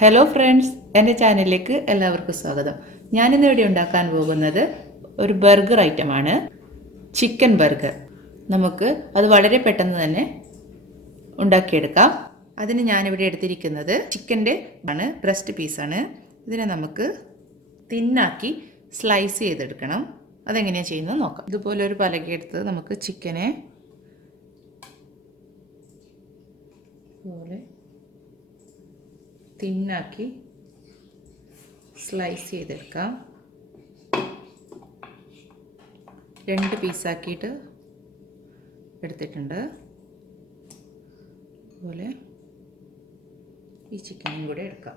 Hello friends, എൻ്റെ ചാനലിലേക്ക് എല്ലാവർക്കും സ്വാഗതം. ഞാനിന്ന് ഇവിടെ ഉണ്ടാക്കാൻ പോകുന്നത് ഒരു ബർഗർ ഐറ്റമാണ്, ചിക്കൻ ബർഗർ. നമുക്ക് അത് വളരെ പെട്ടെന്ന് തന്നെ ഉണ്ടാക്കിയെടുക്കാം. അതിന് ഞാനിവിടെ എടുത്തിരിക്കുന്നത് ചിക്കൻ്റെ ബ്രസ്റ്റ് പീസാണ്. ഇതിനെ നമുക്ക് തിന്നാക്കി സ്ലൈസ് ചെയ്തെടുക്കണം. അതെങ്ങനെയാണ് ചെയ്യുന്നത് നോക്കാം. ഇതുപോലെ ഒരു പലകയെടുത്ത് നമുക്ക് ചിക്കനെ പോലെ തിന്നാക്കി സ്ലൈസ് ചെയ്തെടുക്കാം. 2 പീസാക്കിയിട്ട് എടുത്തിട്ടുണ്ട്. അതുപോലെ ഈ ചിക്കനും കൂടെ എടുക്കാം.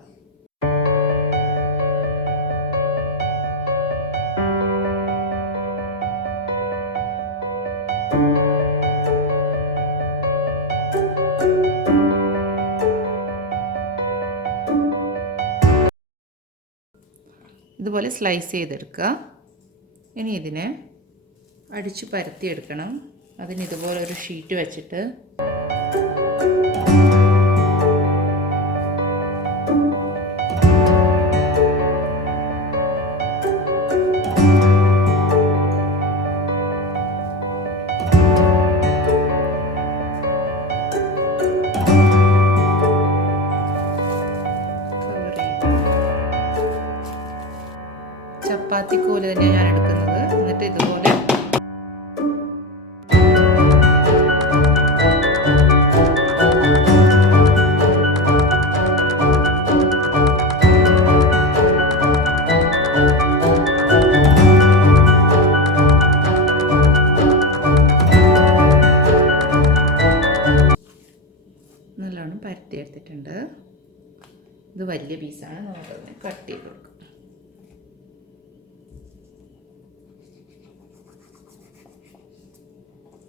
ഇതുപോലെ സ്ലൈസ് ചെയ്തെടുക്കുക. ഇനി ഇതിനെ അടിച്ച് പരത്തിയെടുക്കണം. അതിന് ഇതുപോലെ ഒരു ഷീറ്റ് വെച്ചിട്ട് ചപ്പാത്തി കോല് തന്നെയാണ് ഞാൻ എടുക്കുന്നത്. എന്നിട്ട് ഇതുപോലെ നല്ലോണം പരത്തിയെടുത്തിട്ടുണ്ട്. ഇത് വലിയ പീസാണ്, നമുക്കതിനെ കട്ട് ചെയ്ത് കൊടുക്കാം.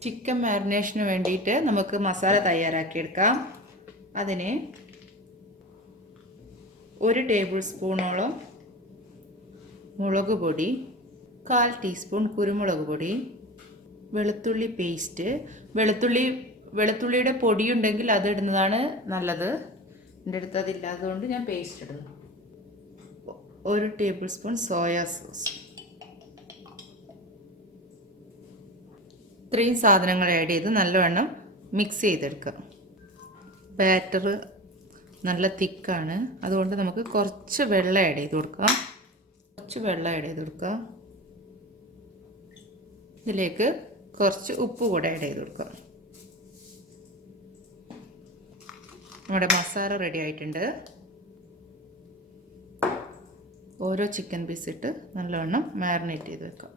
ചിക്കൻ മാരിനേഷന് വേണ്ടിയിട്ട് നമുക്ക് മസാല തയ്യാറാക്കിയെടുക്കാം. അതിന് 1 ടേബിൾ സ്പൂണോളം മുളക് പൊടി, 1/4 ടീസ്പൂൺ കുരുമുളക് പൊടി, വെളുത്തുള്ളി പേസ്റ്റ്. വെളുത്തുള്ളിയുടെ പൊടിയുണ്ടെങ്കിൽ അത് ഇടുന്നതാണ് നല്ലത്. എൻ്റെ അടുത്ത് അതില്ലാത്തതുകൊണ്ട് ഞാൻ പേസ്റ്റ് ഇടുന്നു. 1 ടേബിൾ സ്പൂൺ സോയാ സോസ്. ഇത്രയും സാധനങ്ങൾ ആഡ് ചെയ്ത് നല്ലവണ്ണം മിക്സ് ചെയ്തെടുക്കുക. ബാറ്റർ നല്ല തിക്കാണ്, അതുകൊണ്ട് നമുക്ക് കുറച്ച് വെള്ളം ആഡ് ചെയ്ത് കൊടുക്കാം. ഇതിലേക്ക് കുറച്ച് ഉപ്പ് കൂടെ ആഡ് ചെയ്ത് കൊടുക്കാം. നമ്മുടെ മസാല റെഡി ആയിട്ടുണ്ട്. ഓരോ ചിക്കൻ പീസ് ഇട്ട് നല്ലവണ്ണം മാരിനേറ്റ് ചെയ്ത് വെക്കാം.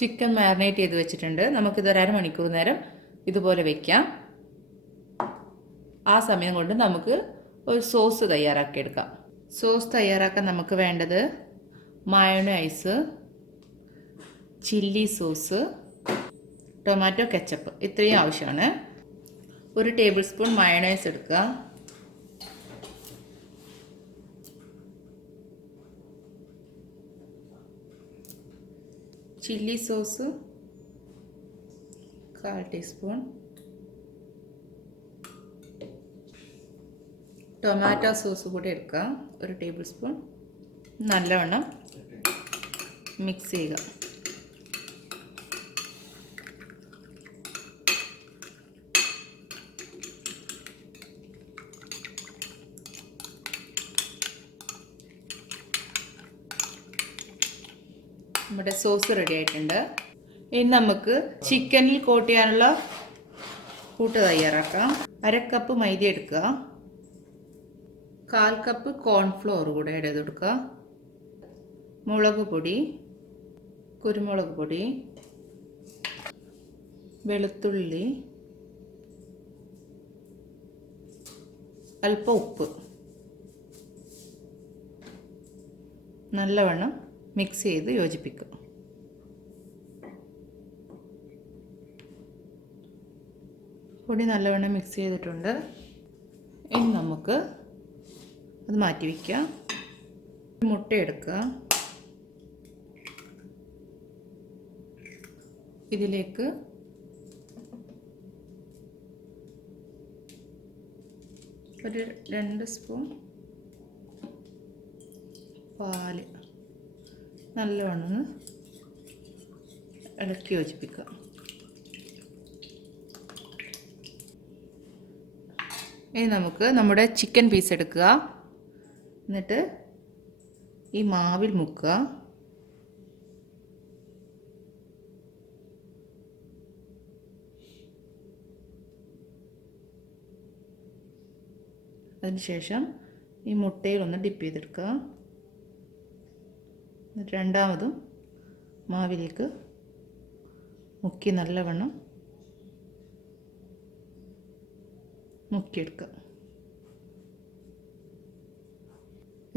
ചിക്കൻ മാരിനേറ്റ് ചെയ്ത് വെച്ചിട്ടുണ്ട്. നമുക്കിതൊരു അരമണിക്കൂർ നേരം ഇതുപോലെ വയ്ക്കാം. ആ സമയം കൊണ്ട് നമുക്ക് ഒരു സോസ് തയ്യാറാക്കിയെടുക്കാം. സോസ് തയ്യാറാക്കാൻ നമുക്ക് വേണ്ടത് mayonnaise, chilli sauce, tomato ketchup, ഇത്രയും ആവശ്യമാണ്. 1 ടേബിൾ സ്പൂൺ മയോണൈസ് എടുക്കുക. Chilli sauce 1/4 teaspoon, tomato sauce കൂടി എടുക്കുക 1 ടേബിൾ സ്പൂൺ. നല്ലവണ്ണം മിക്സ് ചെയ്യുക. നമ്മുടെ സോസ് റെഡി ആയിട്ടുണ്ട്. ഇനി നമുക്ക് ചിക്കനിൽ കോട്ട് ചെയ്യാനുള്ള കൂട്ട് തയ്യാറാക്കാം. 1/2 കപ്പ് മൈദ എടുക്കുക. 1/4 കപ്പ് കോൺഫ്ലോർ കൂടെ ആഡ് ചെയ്ത് കൊടുക്കുക. മുളക് പൊടി, കുരുമുളക് പൊടി, വെളുത്തുള്ളി, അല്പം ഉപ്പ്, നല്ലവണ്ണം മിക്സ് ചെയ്ത് യോജിപ്പിക്കുക. പൊടി നല്ലവണ്ണം മിക്സ് ചെയ്തിട്ടുണ്ട്. ഇനി നമുക്ക് അത് മാറ്റി വയ്ക്കാം. മുട്ട എടുക്കുക. ഇതിലേക്ക് ഒരു 2 സ്പൂൺ പാല് നല്ലവണ്ണം ഇളക്കി യോജിപ്പിക്കുക. ഇനി നമുക്ക് നമ്മുടെ ചിക്കൻ പീസ് എടുക്കുക. എന്നിട്ട് ഈ മാവിൽ മുക്കുക. അതിനുശേഷം ഈ മുട്ടയിൽ ഒന്ന് ഡിപ്പ് ചെയ്തെടുക്കുക. എന്നിട്ട് രണ്ടാമതും മാവിലേക്ക് മുക്കി നല്ലവണ്ണം മുക്കിയെടുക്കുക.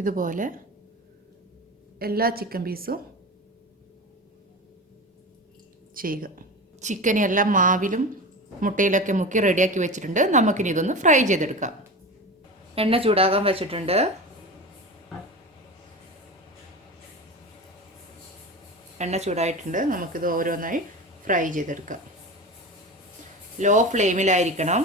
ഇതുപോലെ എല്ലാ ചിക്കൻ പീസും ചെയ്യുക. ചിക്കൻ എല്ലാം മാവിലും മുട്ടയിലൊക്കെ മുക്കി റെഡിയാക്കി വെച്ചിട്ടുണ്ട്. നമുക്കിനി ഇതൊന്ന് ഫ്രൈ ചെയ്തെടുക്കാം. എണ്ണ ചൂടാകാൻ വെച്ചിട്ടുണ്ട്. എണ്ണ ചൂടായിട്ടുണ്ട്. നമുക്കിത് ഓരോന്നായി ഫ്രൈ ചെയ്തെടുക്കാം. ലോ ഫ്ലെയിമിലായിരിക്കണം.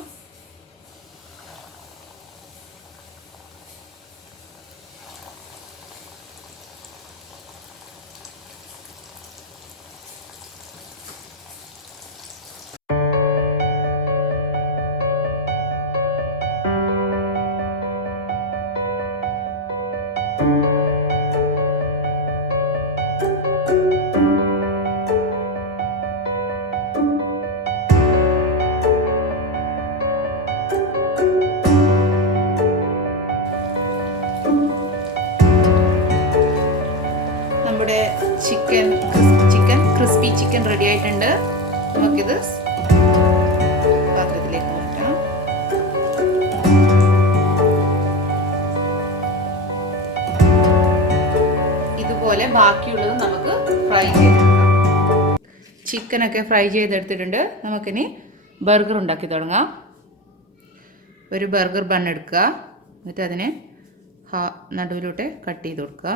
നമ്മുടെ ചിക്കൻ ക്രിസ്പി ചിക്കൻ റെഡി ആയിട്ടുണ്ട്. നമുക്കിത് പാത്രത്തിലേക്ക് മാറ്റാം. ഇതുപോലെ ബാക്കിയുള്ളത് നമുക്ക് ഫ്രൈ ചെയ്തെടുക്കാം. ചിക്കനൊക്കെ ഫ്രൈ ചെയ്തെടുത്തിട്ടുണ്ട്. നമുക്കിനി ബർഗർ ഉണ്ടാക്കി തുടങ്ങാം. ഒരു ബർഗർ ബൺ എടുക്കുക. എന്നിട്ട് അതിനെ നടുവിലൂടെ കട്ട് ചെയ്ത് കൊടുക്കുക.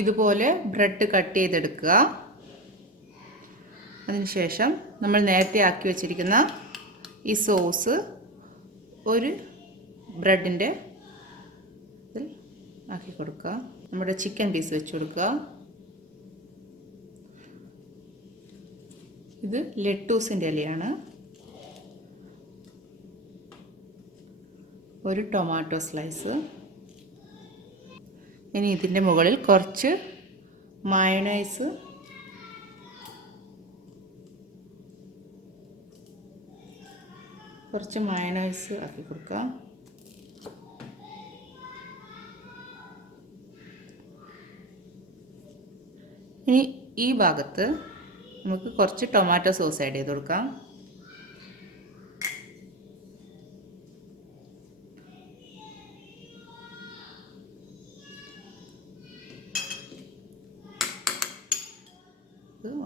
ഇതുപോലെ ബ്രെഡ് കട്ട് ചെയ്തെടുക്കുക. അതിനുശേഷം നമ്മൾ നേരത്തെ ആക്കി വെച്ചിരിക്കുന്ന ഈ സോസ് ഒരു ബ്രെഡിൻ്റെ ഇതിൽ ആക്കി കൊടുക്കുക. നമ്മുടെ ചിക്കൻ പീസ് വെച്ച് കൊടുക്കുക. ഇത് ലെറ്റൂസിൻ്റെ ഇലയാണ്. ഒരു ടൊമാറ്റോ സ്ലൈസ്. ഇനി ഇതിൻ്റെ മുകളിൽ കുറച്ച് മയോണൈസ് ആക്കി കൊടുക്കുക. ഇനി ഈ ഭാഗത്ത് നമുക്ക് കുറച്ച് ടൊമാറ്റോ സോസ് ആഡ് ചെയ്ത് കൊടുക്കാം.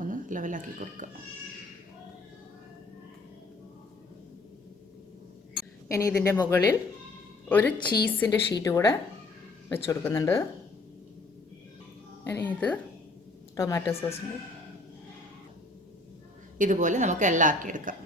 ഒന്ന് ലെവലാക്കി കൊടുക്കുക. ഇനി ഇതിൻ്റെ മുകളിൽ ഒരു ചീസിൻ്റെ ഷീറ്റ് കൂടെ വെച്ച് കൊടുക്കുന്നുണ്ട്. ഇനി ഇത് ടൊമാറ്റോ സോസിൻ്റെ ഇതുപോലെ നമുക്ക് എല്ലാം ആക്കിയെടുക്കാം.